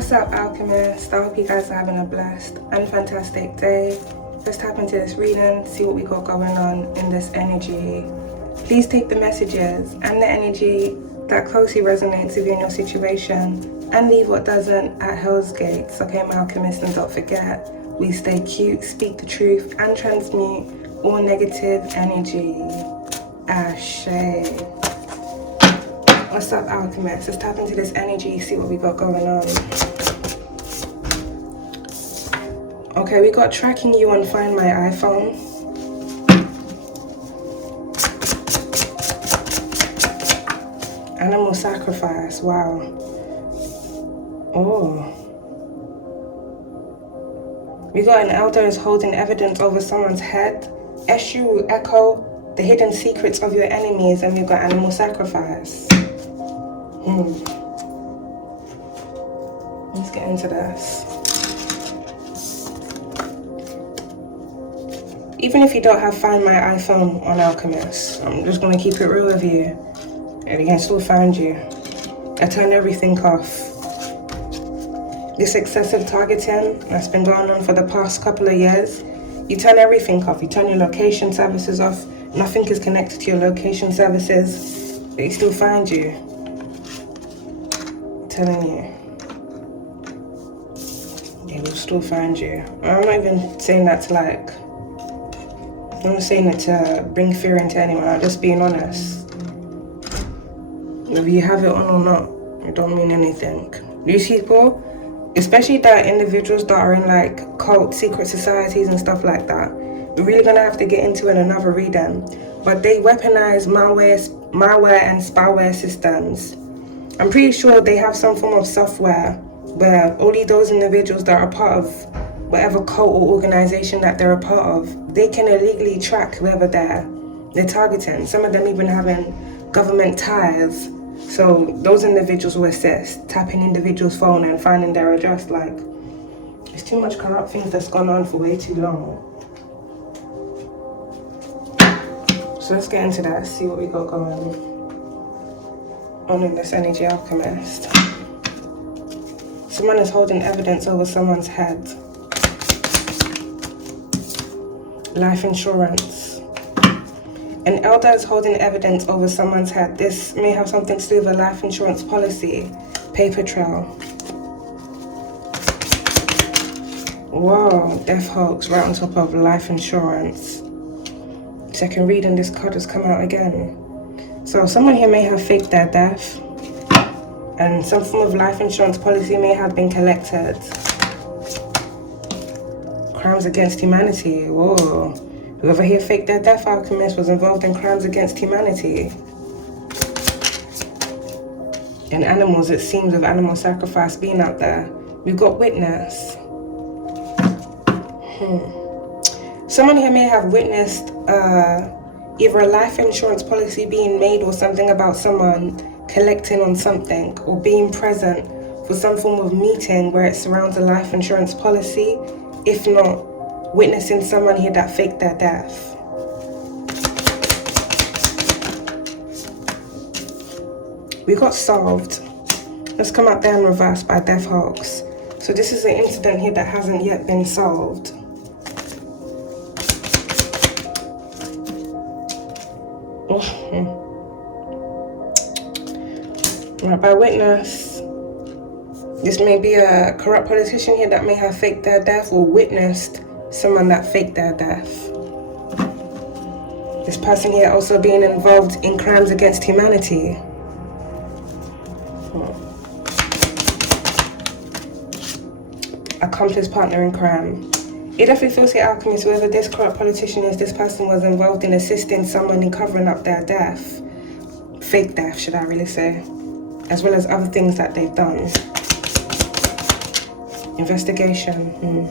What's up, alchemists? I hope you guys are having a blessed and fantastic day. Let's tap into this reading, see what we got going on in this energy. Please take the messages and the energy that closely resonates with you in your situation and leave what doesn't at Hell's Gates. Okay, my alchemists, and don't forget, we stay cute, speak the truth, and transmute all negative energy. Ashe. What's up, alchemists? Let's tap into this energy, see what we got going on. Okay, we got tracking you on Find My iPhone. Animal sacrifice, wow. Oh. We got an elder is holding evidence over someone's head. Eshu will echo the hidden secrets of your enemies, and we've got animal sacrifice. Let's get into this. Even if you don't have Find My iPhone on Alchemist, I'm just going to keep it real with you. And it can still find you. I turn everything off. This excessive targeting that's been going on for the past couple of years, you turn everything off. You turn your location services off. Nothing is connected to your location services. They still find you. I'm telling you. They will still find you. I'm not even saying that to like... I'm not saying it to bring fear into anyone. I'm just being honest. Whether you have it on or not, it don't mean anything. These people, especially that individuals that are in like cult, secret societies and stuff like that, we're really gonna have to get into in another reading. But they weaponize malware and spyware systems. I'm pretty sure they have some form of software where only those individuals that are part of whatever cult or organization that they're a part of, they can illegally track whoever they're targeting. Some of them even having government ties. So those individuals will assist, tapping individuals' phone and finding their address. Like, there's too much corrupt things that's gone on for way too long. So let's get into that, see what we got going on in this energy, alchemist. Someone is holding evidence over someone's head. Life insurance. An elder is holding evidence over someone's head. This may have something to do with a life insurance policy. Paper trail. Whoa, death hoax right on top of life insurance. Second reading, this card has come out again. So someone here may have faked their death, and some form of life insurance policy may have been collected. Crimes against humanity. Whoa. Whoever here faked their death, alchemist, was involved in crimes against humanity. And animals, it seems, with animal sacrifice being out there. We've got witness. Someone here may have witnessed either a life insurance policy being made or something about someone collecting on something, or being present for some form of meeting where it surrounds a life insurance policy. If not, witnessing someone here that faked their death. We got solved. Let's come out there in reverse by death hoax. So this is an incident here that hasn't yet been solved. Right, by witness. This may be a corrupt politician here that may have faked their death or witnessed someone that faked their death. This person here also being involved in crimes against humanity. Accomplice partner in crime. It definitely feels like alchemist, whoever this corrupt politician is, this person was involved in assisting someone in covering up their death. Fake death, should I really say. As well as other things that they've done. Investigation.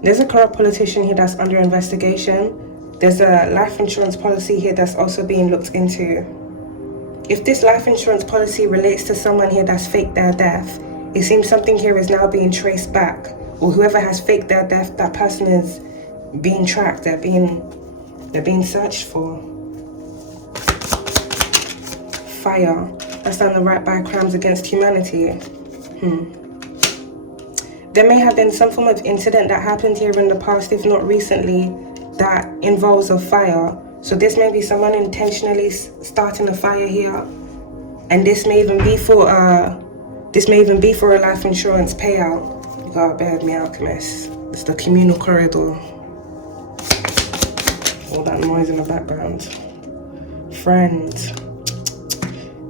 There's a corrupt politician here that's under investigation. There's a life insurance policy here that's also being looked into. If this life insurance policy relates to someone here that's faked their death, it seems something here is now being traced back. Or whoever has faked their death, that person is being tracked. They're being searched for. Fire. That's on the right by crimes against humanity. There may have been some form of incident that happened here in the past, if not recently, that involves a fire. So this may be someone intentionally starting a fire here, and this may even be for a life insurance payout. You gotta bear with me, Alchemist. It's the communal corridor. All that noise in the background. Friend.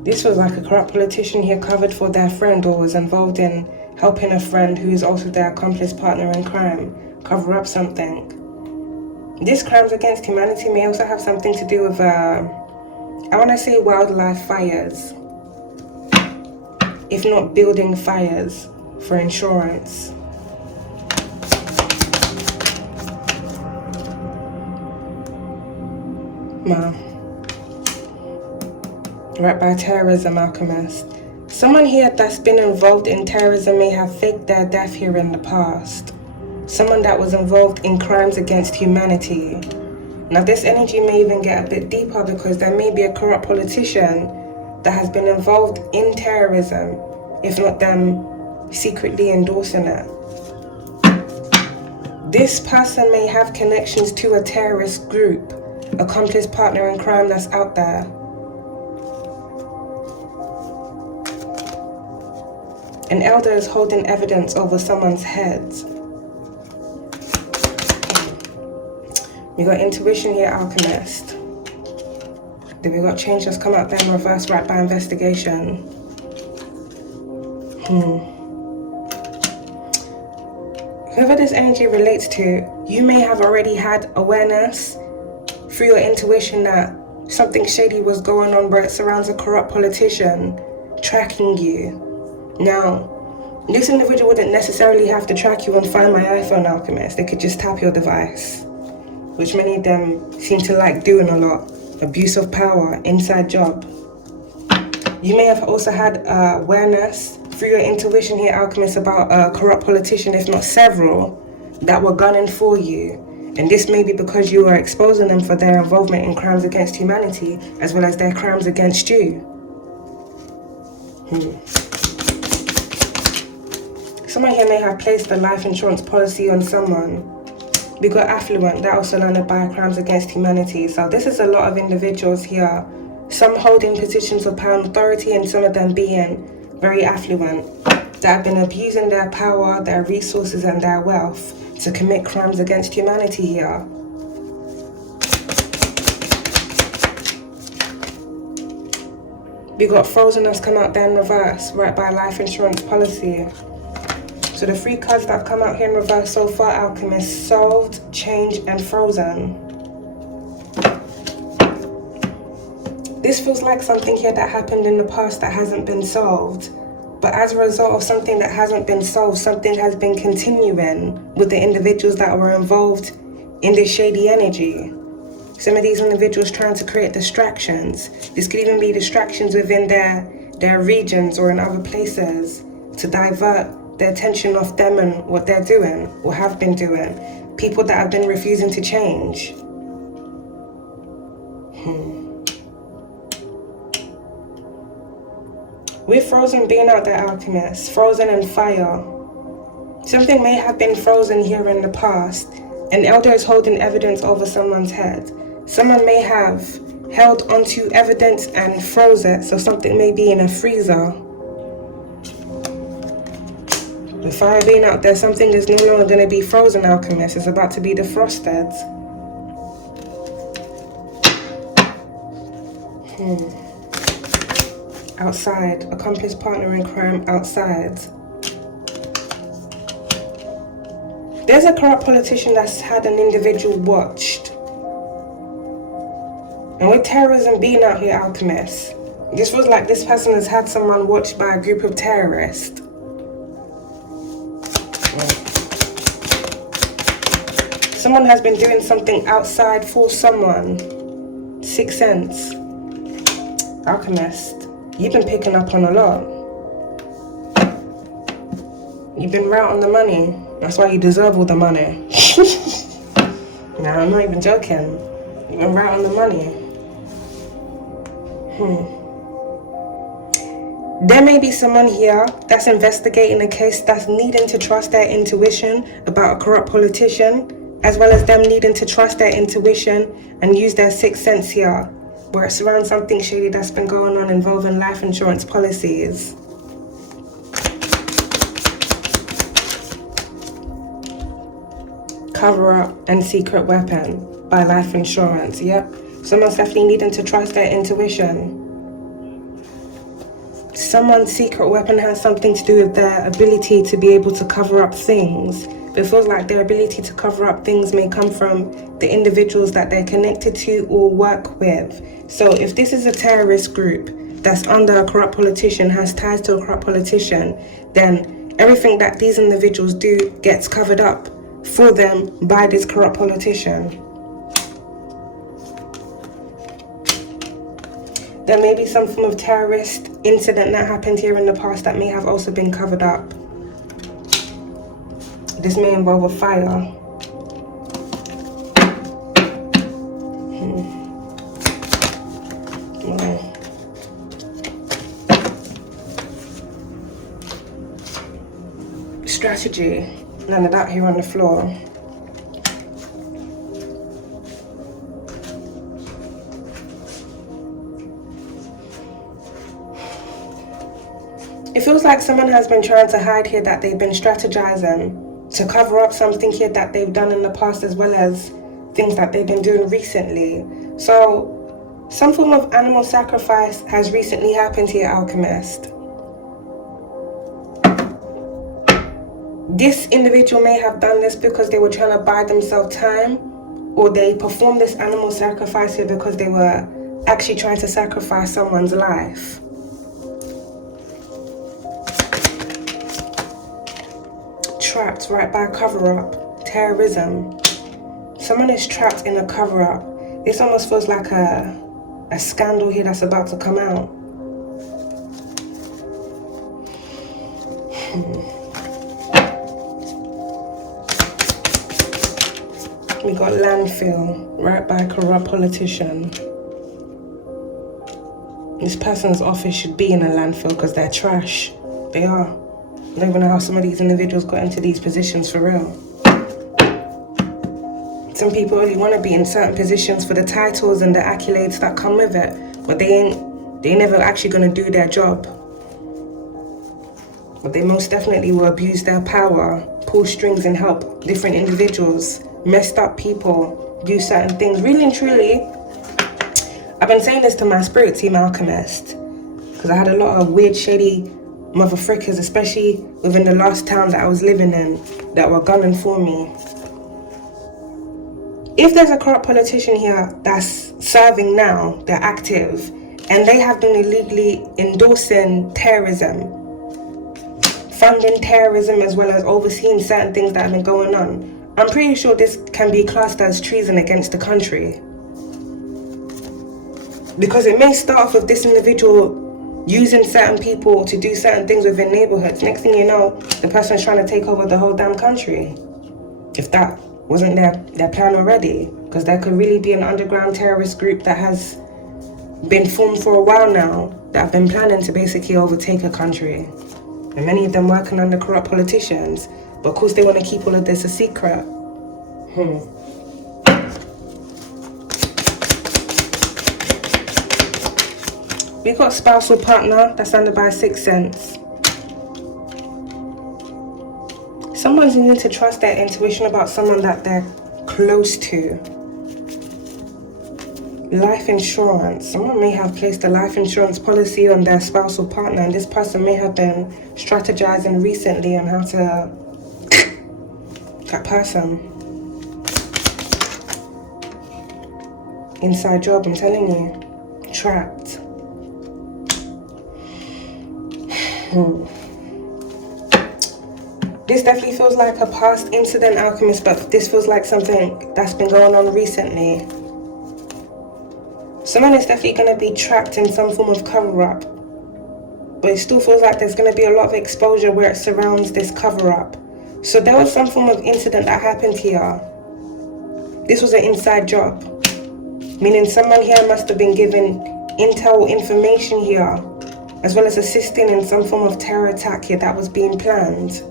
This was like a corrupt politician here covered for their friend, or was involved in helping a friend who is also their accomplice partner in crime cover up something. These crimes against humanity may also have something to do with, I want to say wildlife fires, if not building fires for insurance. Right by terrorism, Alchemist. Someone here that's been involved in terrorism may have faked their death here in the past. Someone that was involved in crimes against humanity. Now this energy may even get a bit deeper, because there may be a corrupt politician that has been involved in terrorism, if not them secretly endorsing it. This person may have connections to a terrorist group, accomplice partner in crime that's out there. An elder is holding evidence over someone's head. We got intuition here, Alchemist. Then we got change that's come out there in reverse, right by investigation. Whoever this energy relates to, you may have already had awareness through your intuition that something shady was going on, where it surrounds a corrupt politician tracking you. Now, this individual wouldn't necessarily have to track you and find my iPhone, Alchemist. They could just tap your device, which many of them seem to like doing a lot. Abuse of power, inside job. You may have also had awareness through your intuition here, Alchemist, about a corrupt politician, if not several, that were gunning for you. And this may be because you are exposing them for their involvement in crimes against humanity, as well as their crimes against you. Someone here may have placed a life insurance policy on someone. We got affluent, that also landed by crimes against humanity. So this is a lot of individuals here, some holding positions of power and authority, and some of them being very affluent, that have been abusing their power, their resources and their wealth to commit crimes against humanity here. We got frozen that's come out there in reverse, right by life insurance policy. So the three cards that have come out here in reverse so far, Alchemist: solved, changed, and frozen. This feels like something here that happened in the past that hasn't been solved. But as a result of something that hasn't been solved, something has been continuing with the individuals that were involved in this shady energy. Some of these individuals trying to create distractions. This could even be distractions within their regions or in other places to divert the attention off them and what they're doing or have been doing. People that have been refusing to change. With frozen being out there, Alchemist, frozen and fire. Something may have been frozen here in the past. An elder is holding evidence over someone's head. Someone may have held onto evidence and froze it, so something may be in a freezer. With fire being out there, something is no longer going to be frozen, Alchemist. It's about to be defrosted. Outside, accomplice partner in crime outside. There's a corrupt politician that's had an individual watched. And with terrorism being out here, Alchemist, this feels like this person has had someone watched by a group of terrorists. Someone has been doing something outside for someone. Sixth sense. Alchemist, you've been picking up on a lot. You've been right on the money. That's why you deserve all the money. No, I'm not even joking. You've been right on the money. There may be someone here that's investigating a case that's needing to trust their intuition about a corrupt politician, as well as them needing to trust their intuition and use their sixth sense here, where it's around something shady that's been going on involving life insurance policies. Cover up and secret weapon by life insurance. Yep, someone's definitely needing to trust their intuition. Someone's secret weapon has something to do with their ability to be able to cover up things. But it feels like their ability to cover up things may come from the individuals that they're connected to or work with. So if this is a terrorist group that's under a corrupt politician, has ties to a corrupt politician, then everything that these individuals do gets covered up for them by this corrupt politician. There may be some form of terrorist incident that happened here in the past that may have also been covered up. This may involve a fire. Strategy. None of that here on the floor. It feels like someone has been trying to hide here that they've been strategizing to cover up something here that they've done in the past, as well as things that they've been doing recently. So some form of animal sacrifice has recently happened here, Alchemist. This individual may have done this because they were trying to buy themselves time, or they performed this animal sacrifice here because they were actually trying to sacrifice someone's life. Trapped right by cover-up. Terrorism. Someone is trapped in a cover-up. This almost feels like a scandal here that's about to come out. We got landfill right by corrupt politician. This person's office should be in a landfill because they're trash. They are. I don't even know how some of these individuals got into these positions for real. Some people only want to be in certain positions for the titles and the accolades that come with it, but they never actually going to do their job. But they most definitely will abuse their power, pull strings and help different individuals, messed up people, do certain things. Really and truly, I've been saying this to my spirit team, Alchemist, because I had a lot of weird, shady motherfrickers, especially within the last town that I was living in, that were gunning for me. If there's a corrupt politician here that's serving now, they're active, and they have been illegally endorsing terrorism, funding terrorism, as well as overseeing certain things that have been going on, I'm pretty sure this can be classed as treason against the country. Because it may start off with this individual using certain people to do certain things within neighborhoods. Next thing you know, the person's trying to take over the whole damn country. If that wasn't their plan already. Because there could really be an underground terrorist group that has been formed for a while now, that have been planning to basically overtake a country. And many of them working under corrupt politicians. But of course they want to keep all of this a secret. We got spousal partner that's under by sixth sense. Someone's needing to trust their intuition about someone that they're close to. Life insurance. Someone may have placed a life insurance policy on their spousal partner, and this person may have been strategizing recently on how to... that person. Inside job, I'm telling you. Trapped. This definitely feels like a past incident, Alchemist, but this feels like something that's been going on recently. Someone is definitely going to be trapped in some form of cover-up, but it still feels like there's going to be a lot of exposure where it surrounds this cover-up. So there was some form of incident that happened here. This was an inside job, meaning someone here must have been given intel information here as well as assisting in some form of terror attack here that was being planned,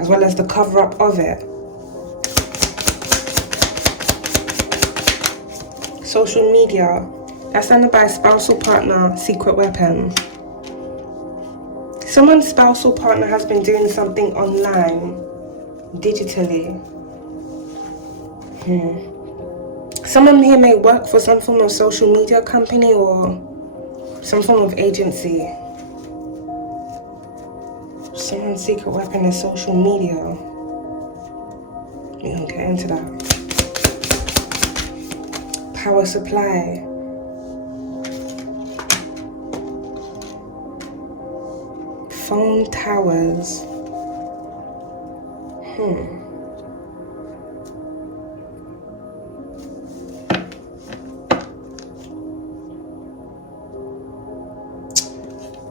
as well as the cover-up of it. Social media, that's under by spousal partner, secret weapon. Someone's spousal partner has been doing something online, digitally. Someone here may work for some form of social media company or some form of agency. Someone's secret weapon is social media. We don't get into that. Power supply. Phone towers.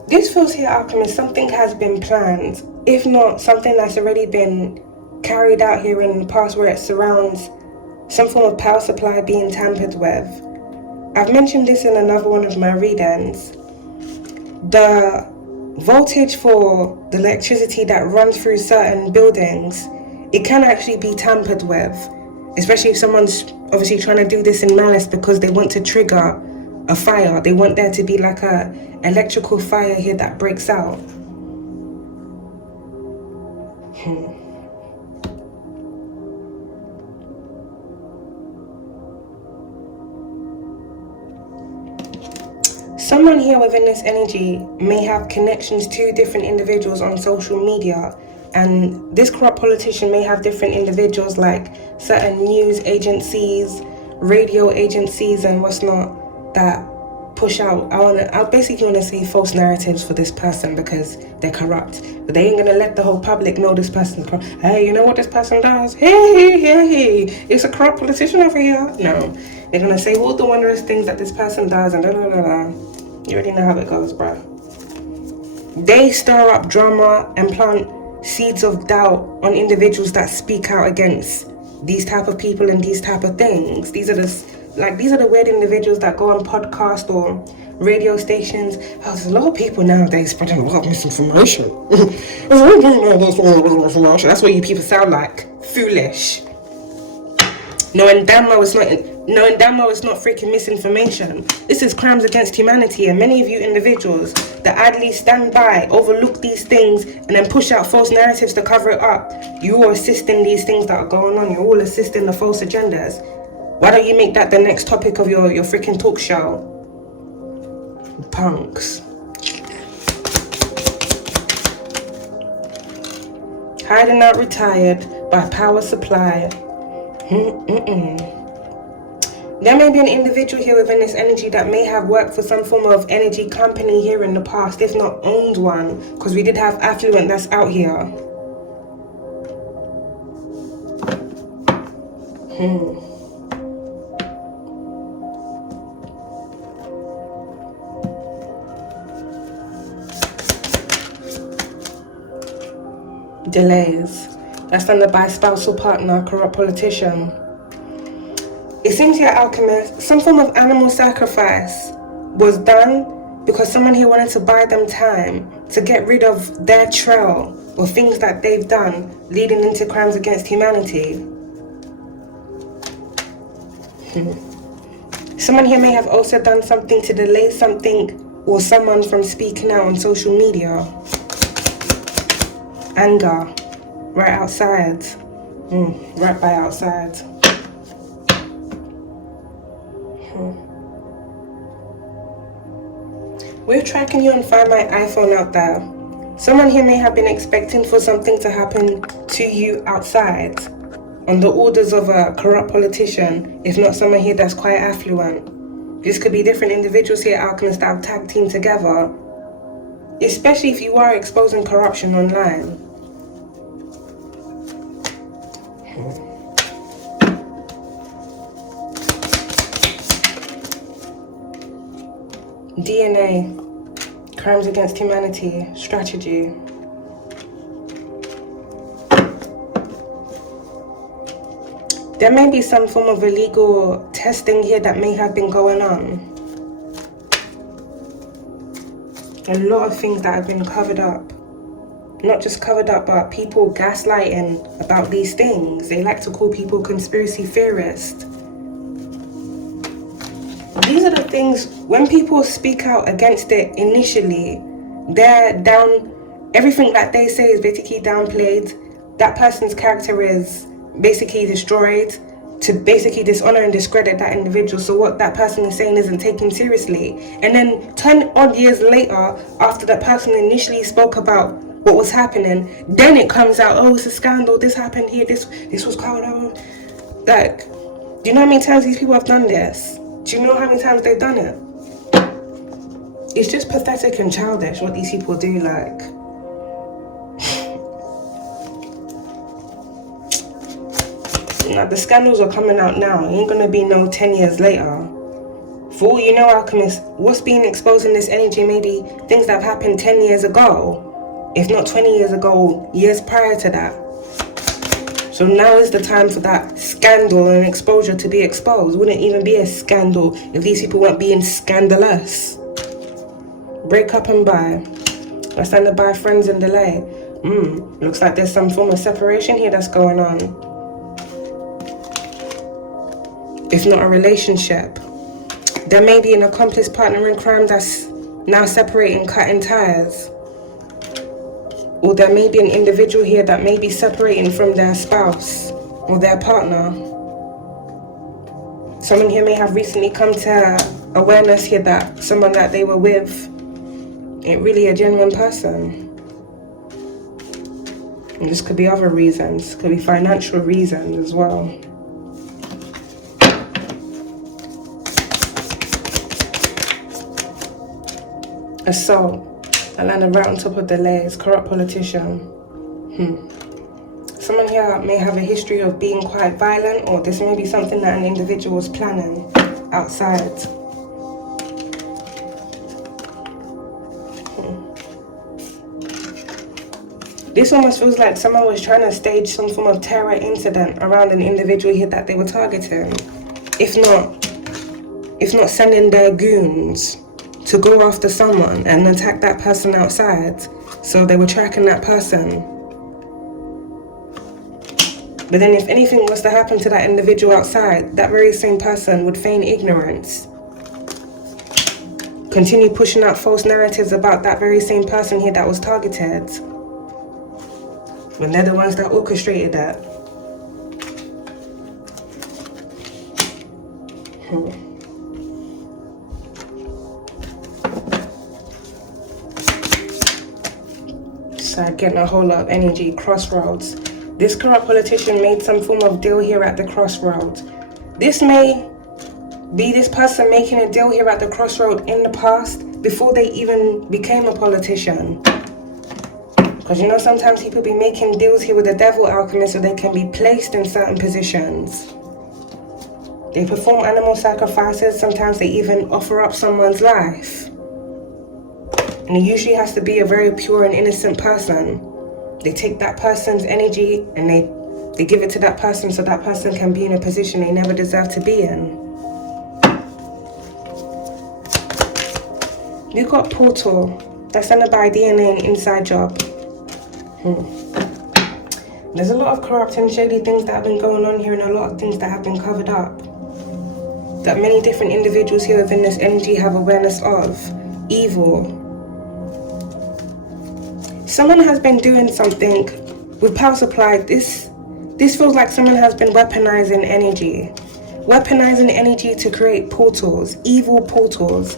This feels here, Alchemist, something has been planned. If not, something that's already been carried out here in the past, where it surrounds some form of power supply being tampered with. I've mentioned this in another one of my readings. The voltage for the electricity that runs through certain buildings, it can actually be tampered with, especially if someone's obviously trying to do this in malice because they want to trigger a fire. They want there to be like a electrical fire here that breaks out. Someone here within this energy may have connections to different individuals on social media, and this corrupt politician may have different individuals like certain news agencies, radio agencies and what's not that push out. I basically want to say false narratives for this person because they're corrupt, but they ain't gonna let the whole public know this person's corrupt. Hey, you know what this person does? Hey, it's a corrupt politician over here. No, they're gonna say all the wondrous things that this person does and You already know how it goes, bruh. They stir up drama and plant seeds of doubt on individuals that speak out against these type of people and these type of things. These are the weird individuals that go on podcast or radio stations. There's a lot of people nowadays spreading a lot of misinformation. That's what you people sound like. Foolish. Knowing damn well it's not freaking misinformation. This is crimes against humanity, and many of you individuals that idly stand by, overlook these things, and then push out false narratives to cover it up. You are assisting these things that are going on. You're all assisting the false agendas. Why don't you make that the next topic of your freaking talk show? Punks. Hiding out retired by power supply. There may be an individual here within this energy that may have worked for some form of energy company here in the past, if not owned one, because we did have affluent that's out here. Delays. That's under by spousal partner, corrupt politician. It seems here, Alchemist, some form of animal sacrifice was done because someone here wanted to buy them time to get rid of their trail or things that they've done leading into crimes against humanity. Someone here may have also done something to delay something or someone from speaking out on social media. Anger. Right outside. Right by outside. We're tracking you and Find My iPhone out there. Someone here may have been expecting for something to happen to you outside on the orders of a corrupt politician, if not someone here that's quite affluent. This could be different individuals here, Alchemists, that have tag team together, especially if you are exposing corruption online. DNA, crimes against humanity, strategy. There may be some form of illegal testing here that may have been going on. A lot of things that have been covered up. Not just covered up, but people gaslighting about these things. They like to call people conspiracy theorists. These are the things, when people speak out against it initially, they're down, everything that they say is basically downplayed. That person's character is basically destroyed to basically dishonor and discredit that individual. So what that person is saying isn't taken seriously. And then 10 odd years later, after that person initially spoke about what was happening, then it comes out, oh, it's a scandal, this happened here, this was covered up. Like, do you know how many times these people have done this? Do you know how many times they've done it? It's just pathetic and childish what these people do, like. Like, the scandals are coming out now. It ain't gonna be no 10 years later. For all you know, Alchemist, what's being exposed in this energy may be things that have happened 10 years ago. If not 20 years ago, years prior to that. So now is the time for that scandal and exposure to be exposed. Wouldn't even be a scandal if these people weren't being scandalous. Break up and buy. I stand to buy friends and delay. Looks like there's some form of separation here that's going on. If not a relationship. There may be an accomplice partner in crime that's now separating, cutting ties. Or there may be an individual here that may be separating from their spouse or their partner. Someone here may have recently come to awareness here that someone that they were with ain't really a genuine person. And this could be other reasons, could be financial reasons as well. Assault. I landed right on top of the layers. Corrupt politician. Someone here may have a history of being quite violent, or this may be something that an individual was planning outside. This almost feels like someone was trying to stage some form of terror incident around an individual here that they were targeting. If not sending their goons to go after someone and attack that person outside. So they were tracking that person. But then if anything was to happen to that individual outside, that very same person would feign ignorance. Continue pushing out false narratives about that very same person here that was targeted. When they're the ones that orchestrated that. Getting a whole lot of energy. Crossroads. This corrupt politician made some form of deal here at the crossroads. This may be this person making a deal here at the crossroad in the past before they even became a politician. Because you know sometimes people be making deals here with the devil, Alchemist, so they can be placed in certain positions. They perform animal sacrifices. Sometimes they even offer up someone's life. And it usually has to be a very pure and innocent person. They take that person's energy and they give it to that person so that person can be in a position they never deserve to be in. You got portal. That's under by DNA and inside job. There's a lot of corrupt and shady things that have been going on here and a lot of things that have been covered up. That many different individuals here within this energy have awareness of. Evil. Someone has been doing something with power supply. This feels like someone has been weaponizing energy. Weaponizing energy to create portals, evil portals.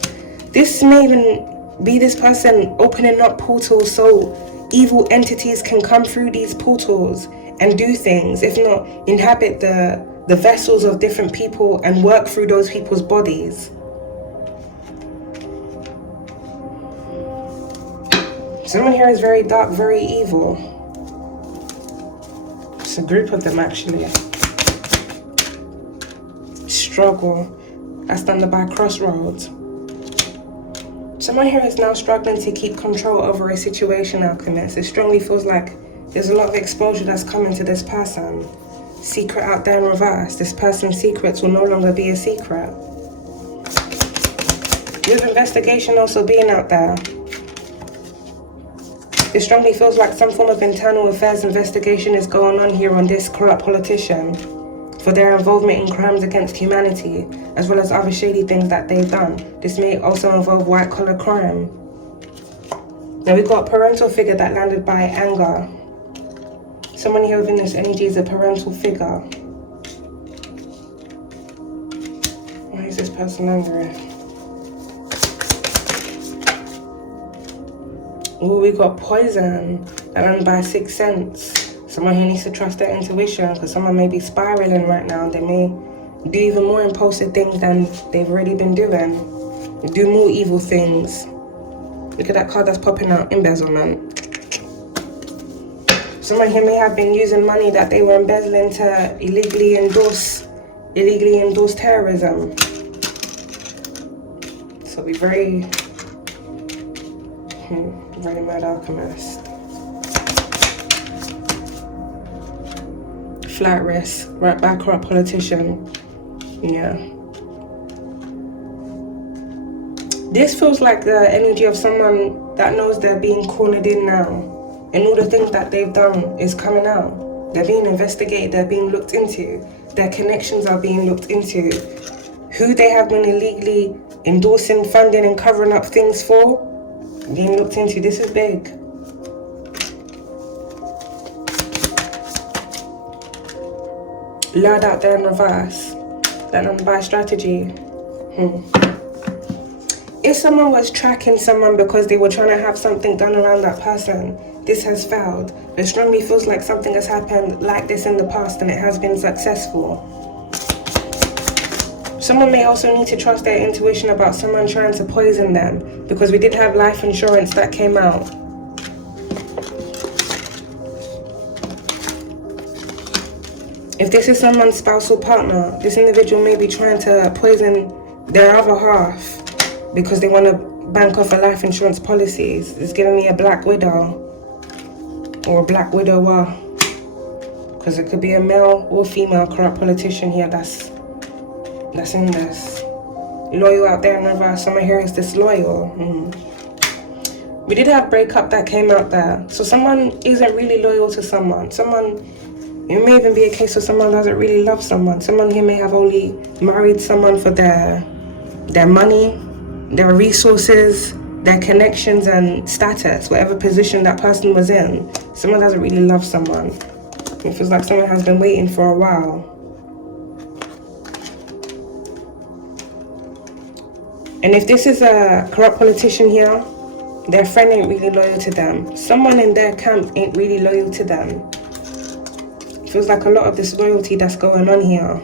This may even be this person opening up portals so evil entities can come through these portals and do things. If not, inhabit the vessels of different people and work through those people's bodies. Someone here is very dark, very evil. It's a group of them actually. Struggle. That's under by crossroads. Someone here is now struggling to keep control over a situation, Alchemist. It strongly feels like there's a lot of exposure that's coming to this person. Secret out there in reverse. This person's secrets will no longer be a secret. With investigation also being out there. It strongly feels like some form of internal affairs investigation is going on here on this corrupt politician for their involvement in crimes against humanity, as well as other shady things that they've done. This may also involve white-collar crime. Now we've got a parental figure that landed by anger. Someone here within this energy is a parental figure. Why is this person angry? Oh, we got poison that landed by 6 cents. Someone who needs to trust their intuition, because someone may be spiraling right now. They may do even more impulsive things than they've already been doing. Do more evil things. Look at that card that's popping out, embezzlement. Someone here may have been using money that they were embezzling to illegally endorse terrorism. So be very mad alchemist. Flight risk, right back or a politician. Yeah. This feels like the energy of someone that knows they're being cornered in now. And all the things that they've done is coming out. They're being investigated, they're being looked into. Their connections are being looked into. Who they have been illegally endorsing, funding, and covering up things for, being looked into. This is big. Lured out there in reverse. That number by strategy. If someone was tracking someone because they were trying to have something done around that person, this has failed. It strongly feels like something has happened like this in the past and it has been successful. Someone may also need to trust their intuition about someone trying to poison them, because we did have life insurance that came out. If this is someone's spousal partner, this individual may be trying to poison their other half because they want to bank off a life insurance policies. It's giving me a black widow or a black widower, because it could be a male or female corrupt politician here that's in this. Loyal out there in reverse. Someone here is disloyal. We did have breakup that came out there. So someone isn't really loyal to someone. It may even be a case of someone doesn't really love someone. Someone here may have only married someone for their money, their resources, their connections and status, whatever position that person was in. Someone doesn't really love someone. It feels like someone has been waiting for a while. And if this is a corrupt politician here, their friend ain't really loyal to them. Someone in their camp ain't really loyal to them. It feels like a lot of disloyalty that's going on here.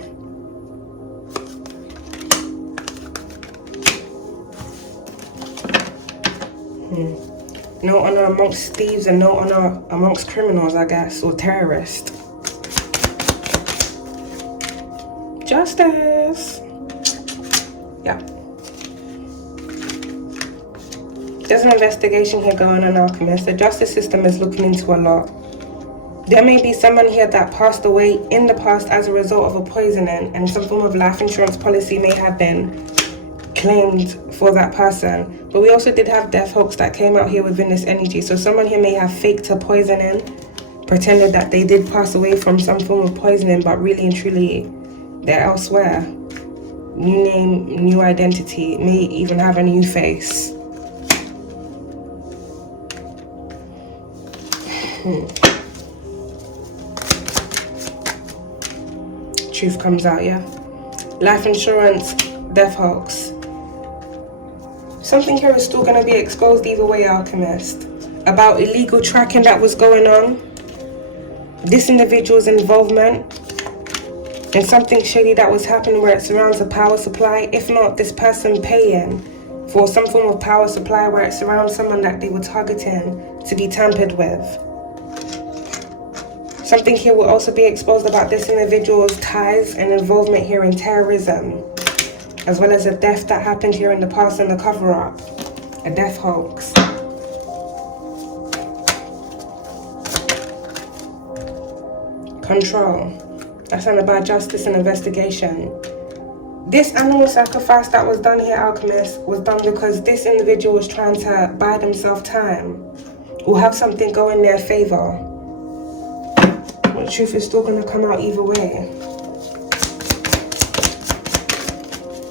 No honor amongst thieves and no honor amongst criminals, I guess, or terrorists. Justice. Yeah. There's an investigation here going on, Alchemist. The justice system is looking into a lot. There may be someone here that passed away in the past as a result of a poisoning, and some form of life insurance policy may have been claimed for that person. But we also did have death hoax that came out here within this energy. So someone here may have faked a poisoning, pretended that they did pass away from some form of poisoning, but really and truly they're elsewhere. New name, new identity, may even have a new face. Truth comes out, yeah. Life insurance, death hoax. Something here is still going to be exposed either way, Alchemist. About illegal tracking that was going on. This individual's involvement in something shady that was happening where it surrounds a power supply. If not, this person paying for some form of power supply where it surrounds someone that they were targeting to be tampered with. Something here will also be exposed about this individual's ties and involvement here in terrorism, as well as a death that happened here in the past and the cover-up, a death hoax. Control. That's under by justice and investigation. This animal sacrifice that was done here, Alchemist, was done because this individual was trying to buy themselves time. will have something go in their favor. But the truth is still going to come out either way.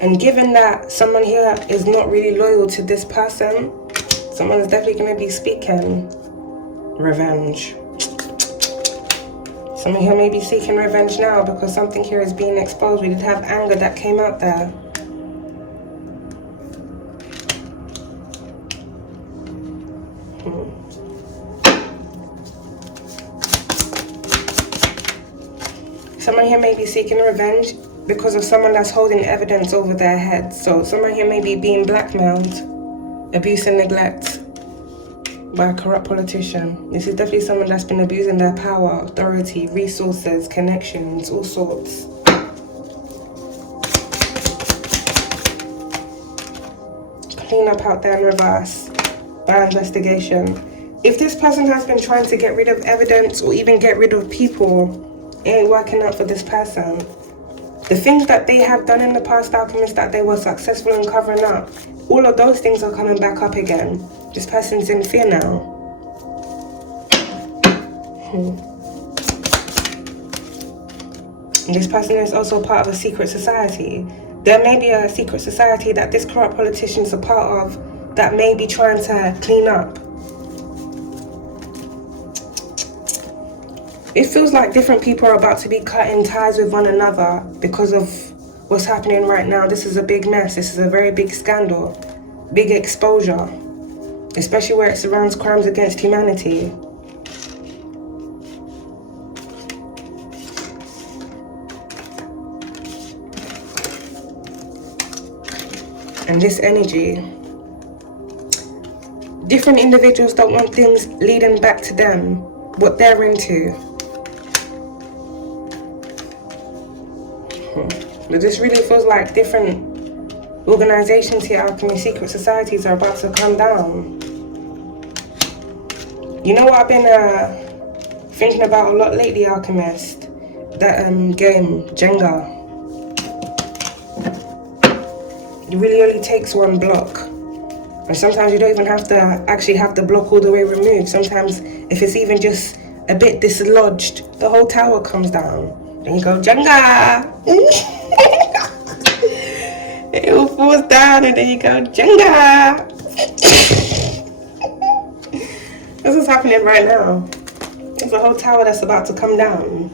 And given that someone here is not really loyal to this person, someone is definitely going to be speaking revenge. Someone here may be seeking revenge now because something here is being exposed. We did have anger that came out there. Someone here may be seeking revenge because of someone that's holding evidence over their heads. So someone here may be being blackmailed, abuse and neglect by a corrupt politician. This is definitely someone that's been abusing their power, authority, resources, connections, all sorts. Clean up out there in reverse by investigation. If this person has been trying to get rid of evidence or even get rid of people, it ain't working out for this person. The things that they have done in the past, alchemists, that they were successful in covering up, all of those things are coming back up again. This person's in fear now. And this person is also part of a secret society. There may be a secret society that this corrupt politician is a part of that may be trying to clean up. It feels like different people are about to be cutting ties with one another because of what's happening right now. This is a big mess. This is a very big scandal, big exposure, especially where it surrounds crimes against humanity. And this energy, different individuals don't want things leading back to them, what they're into. But this really feels like different organizations here, alchemy, secret societies, are about to come down. You know what I've been thinking about a lot lately, alchemist? That game, Jenga. It really only takes one block. And sometimes you don't even have to actually have the block all the way removed. Sometimes if it's even just a bit dislodged, the whole tower comes down. Then you go, Jenga! It all falls down and then you go, Jenga! This is happening right now. There's a whole tower that's about to come down.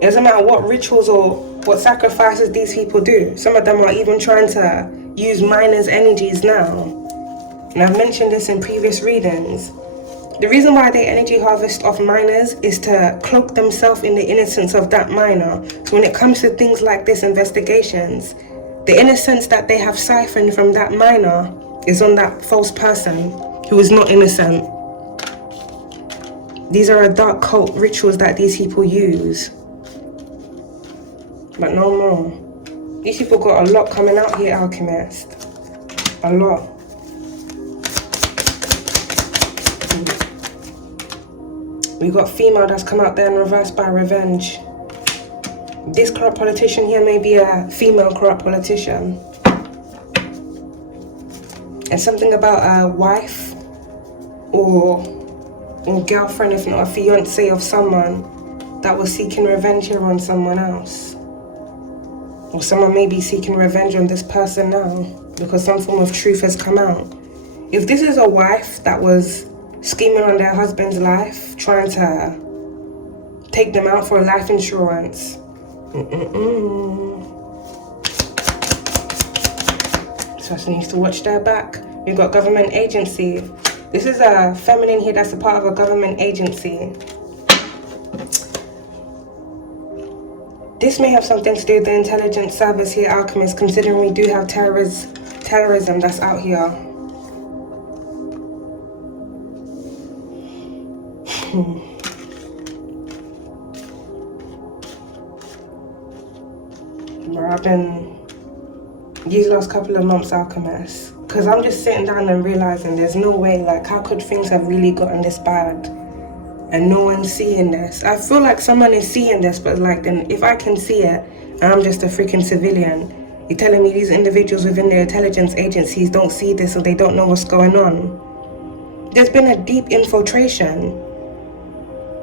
It doesn't matter what rituals or what sacrifices these people do. Some of them are even trying to use miners' energies now. And I've mentioned this in previous readings. The reason why they energy harvest off miners is to cloak themselves in the innocence of that miner. So when it comes to things like this, investigations, the innocence that they have siphoned from that miner is on that false person who is not innocent. These are a dark cult rituals that these people use. But no more. These people got a lot coming out here, alchemist. A lot. We got female that's come out there in reverse by revenge. This corrupt politician here may be a female corrupt politician. And something about a wife or girlfriend, if not a fiance of someone that was seeking revenge here on someone else. Or someone may be seeking revenge on this person now because some form of truth has come out. If this is a wife that was scheming on their husband's life, trying to take them out for life insurance. This person needs to watch their back. We've got government agency. This is a feminine here that's a part of a government agency. This may have something to do with the intelligence service here, alchemists, considering we do have terrorism that's out here. Where I've been these last couple of months, alchemists, because I'm just sitting down and realizing there's no way, like, how could things have really gotten this bad and no one's seeing this? I feel like someone is seeing this, but like, then if I can see it and I'm just a freaking civilian, you're telling me these individuals within their intelligence agencies don't see this or they don't know what's going on? there's been a deep infiltration.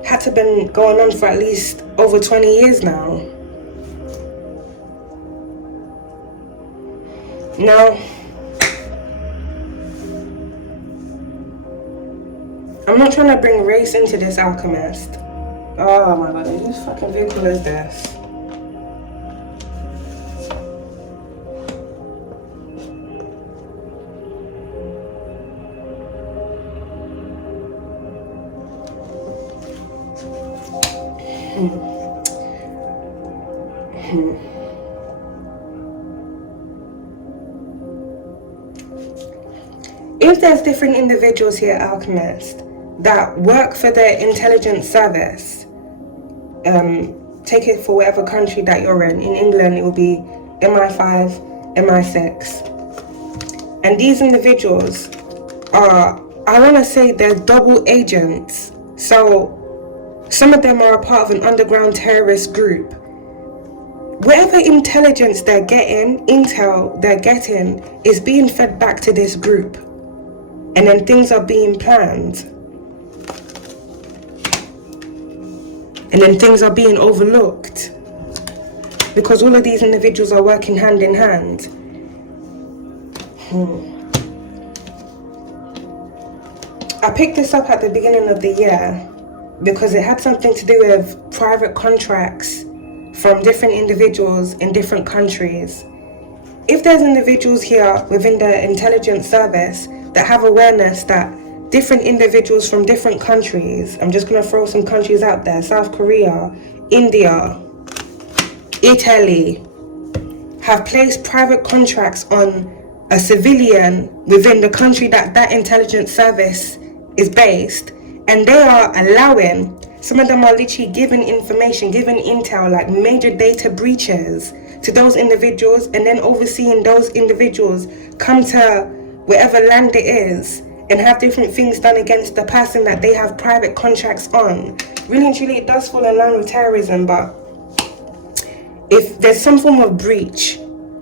Had to been going on for at least over 20 years now. Now, I'm not trying to bring race into this, Alchemist. Oh my god, whose fucking vehicle is this? If there's different individuals here, Alchemist, that work for the intelligence service, take it for whatever country that you're in. In England, it will be MI5, MI6. And these individuals are, I want to say they're double agents. So some of them are a part of an underground terrorist group. Whatever intelligence they're getting, intel they're getting, is being fed back to this group. And then things are being planned. And then things are being overlooked. Because all of these individuals are working hand in hand. I picked this up at the beginning of the year because it had something to do with private contracts from different individuals in different countries. If there's individuals here within the intelligence service that have awareness that different individuals from different countries, I'm just going to throw some countries out there, South Korea, India, Italy, have placed private contracts on a civilian within the country that that intelligence service is based, and they are allowing, some of them are literally giving information, giving intel, like major data breaches to those individuals, and then overseeing those individuals come to wherever land it is and have different things done against the person that they have private contracts on. Really and truly, it does fall in line with terrorism, but if there's some form of breach,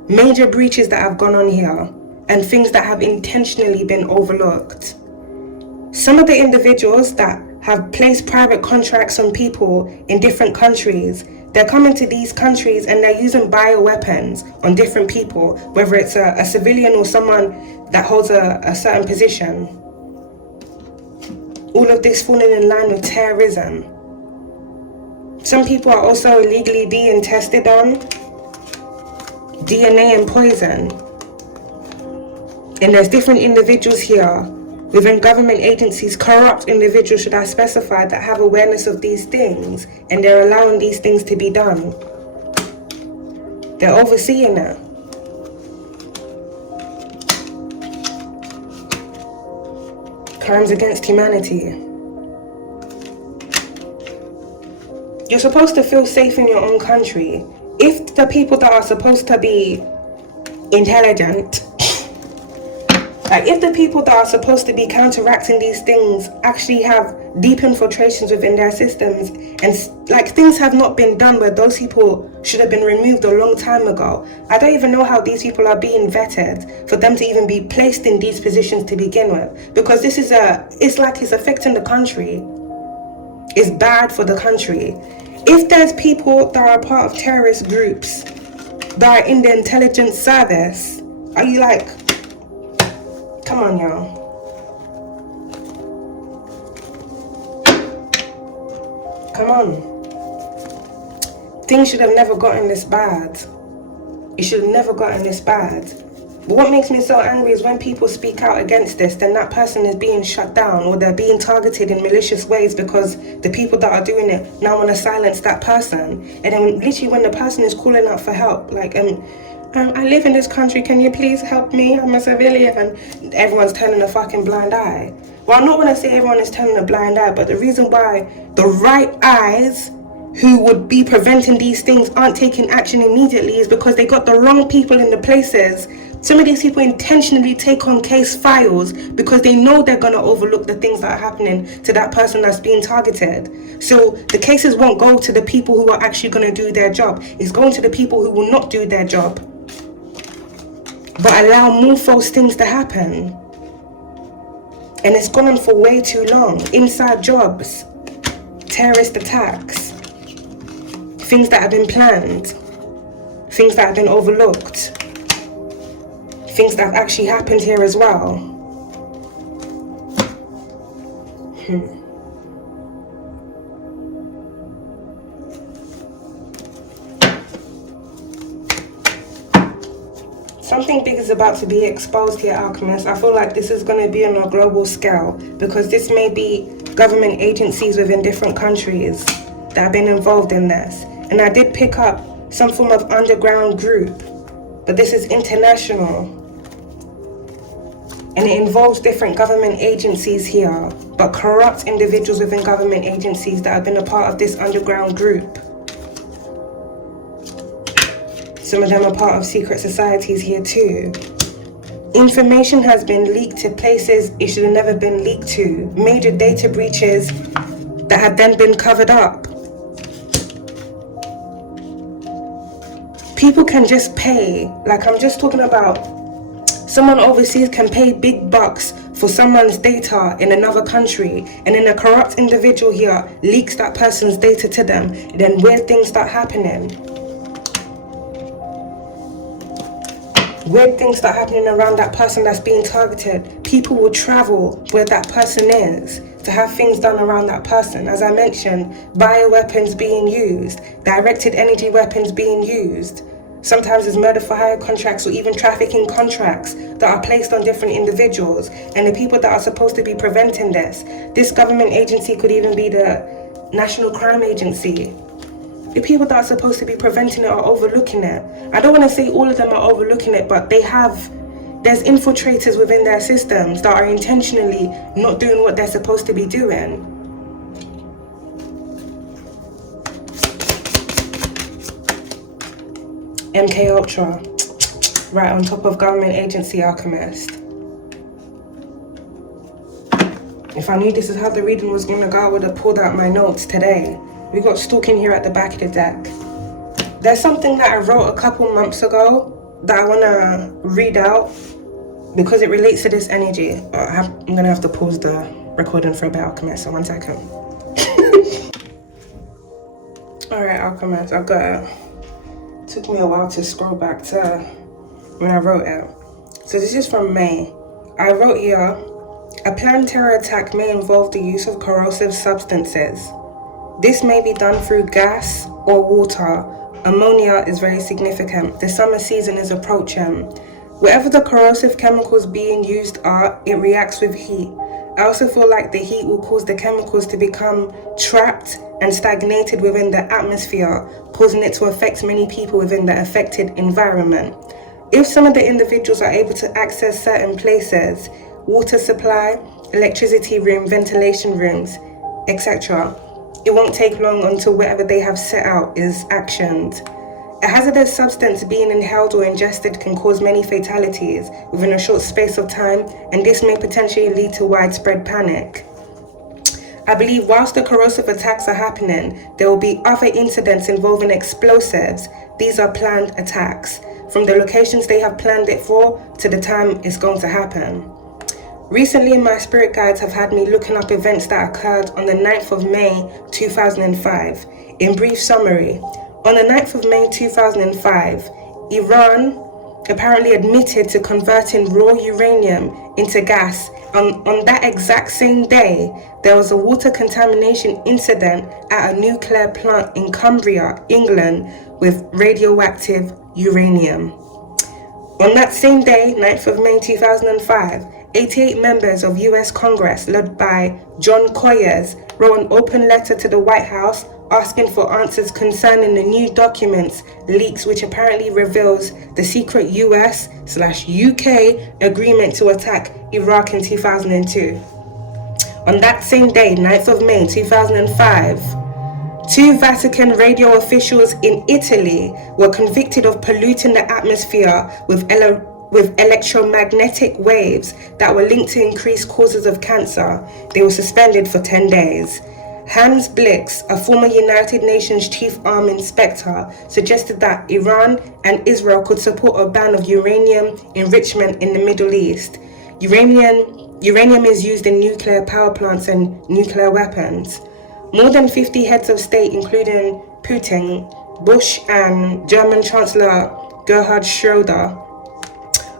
major breaches that have gone on here, and things that have intentionally been overlooked, some of the individuals that have placed private contracts on people in different countries, they're coming to these countries and they're using bioweapons on different people, whether it's a civilian or someone that holds a certain position. All of this falling in line with terrorism. Some people are also illegally being tested on DNA and poison. And there's different individuals here within government agencies, corrupt individuals, should I specify, that have awareness of these things, and they're allowing these things to be done. They're overseeing it. Crimes against humanity. You're supposed to feel safe in your own country. If the people that are supposed to be intelligent, like if the people that are supposed to be counteracting these things actually have deep infiltrations within their systems, and like things have not been done where those people should have been removed a long time ago, I don't even know how these people are being vetted for them to even be placed in these positions to begin with. Because this is it's like it's affecting the country. It's bad for the country. If there's people that are part of terrorist groups that are in the intelligence service, are you like, come on, y'all. Come on. Things should have never gotten this bad. It should have never gotten this bad. But what makes me so angry is when people speak out against this, then that person is being shut down, or they're being targeted in malicious ways because the people that are doing it now want to silence that person. And then literally when the person is calling out for help, like, I live in this country, can you please help me? I'm a civilian. Everyone's turning a fucking blind eye. Well, I'm not going to say everyone is turning a blind eye, but the reason why the right eyes who would be preventing these things aren't taking action immediately is because they got the wrong people in the places. Some of these people intentionally take on case files because they know they're going to overlook the things that are happening to that person that's being targeted. So the cases won't go to the people who are actually going to do their job. It's going to the people who will not do their job, but allow more false things to happen. And it's gone on for way too long. Inside jobs, terrorist attacks, things that have been planned, things that have been overlooked, things that have actually happened here as well. Something big is about to be exposed here, Alchemist. I feel like this is going to be on a global scale, because this may be government agencies within different countries that have been involved in this. And I did pick up some form of underground group, but this is international. And it involves different government agencies here, but corrupt individuals within government agencies that have been a part of this underground group. Some of them are part of secret societies here too. Information has been leaked to places it should have never been leaked to. Major data breaches that have then been covered up. People can just pay, like I'm just talking about, someone overseas can pay big bucks for someone's data in another country, and then a corrupt individual here leaks that person's data to them, and then weird things start happening. Weird things start happening around that person that's being targeted. People will travel where that person is to have things done around that person. As I mentioned, bioweapons being used, directed energy weapons being used. Sometimes there's murder for hire contracts or even trafficking contracts that are placed on different individuals. And the people that are supposed to be preventing this government agency could even be the National Crime Agency. The people that are supposed to be preventing it are overlooking it. I don't want to say all of them are overlooking it, but there's infiltrators within their systems that are intentionally not doing what they're supposed to be doing. MK Ultra, right on top of government agency, Alchemist. If I knew this is how the reading was going to go, I would have pulled out my notes today. We got stalking here at the back of the deck. There's something that I wrote a couple months ago that I want to read out because it relates to this energy. I'm going to have to pause the recording for a bit, Alchemist, so 1 second. Alright, Alchemist, I got it. Took me a while to scroll back to when I wrote it. So this is from May. I wrote here, a planned terror attack may involve the use of corrosive substances. This may be done through gas or water. Ammonia is very significant. The summer season is approaching. Wherever the corrosive chemicals being used are, it reacts with heat. I also feel like the heat will cause the chemicals to become trapped and stagnated within the atmosphere, causing it to affect many people within the affected environment. If some of the individuals are able to access certain places, water supply, electricity room, ventilation rooms, etc., it won't take long until whatever they have set out is actioned. A hazardous substance being inhaled or ingested can cause many fatalities within a short space of time, and this may potentially lead to widespread panic. I believe whilst the corrosive attacks are happening, there will be other incidents involving explosives. These are planned attacks, from the locations they have planned it for to the time it's going to happen. Recently, my spirit guides have had me looking up events that occurred on the 9th of May 2005. In brief summary, on the 9th of May 2005, Iran apparently admitted to converting raw uranium into gas. On that exact same day, there was a water contamination incident at a nuclear plant in Cumbria, England, with radioactive uranium. On that same day, 9th of May 2005, 88 members of US Congress, led by John Coyers, wrote an open letter to the White House asking for answers concerning the new documents leaks, which apparently reveals the secret US/UK agreement to attack Iraq in 2002. On that same day, 9th of May 2005, 2 Vatican radio officials in Italy were convicted of polluting the atmosphere with electromagnetic waves that were linked to increased causes of cancer. They were suspended for 10 days. Hans Blix, a former United Nations Chief Arms Inspector, suggested that Iran and Israel could support a ban of uranium enrichment in the Middle East. Uranium Uranium is used in nuclear power plants and nuclear weapons. More than 50 heads of state, including Putin, Bush, and German Chancellor Gerhard Schroeder,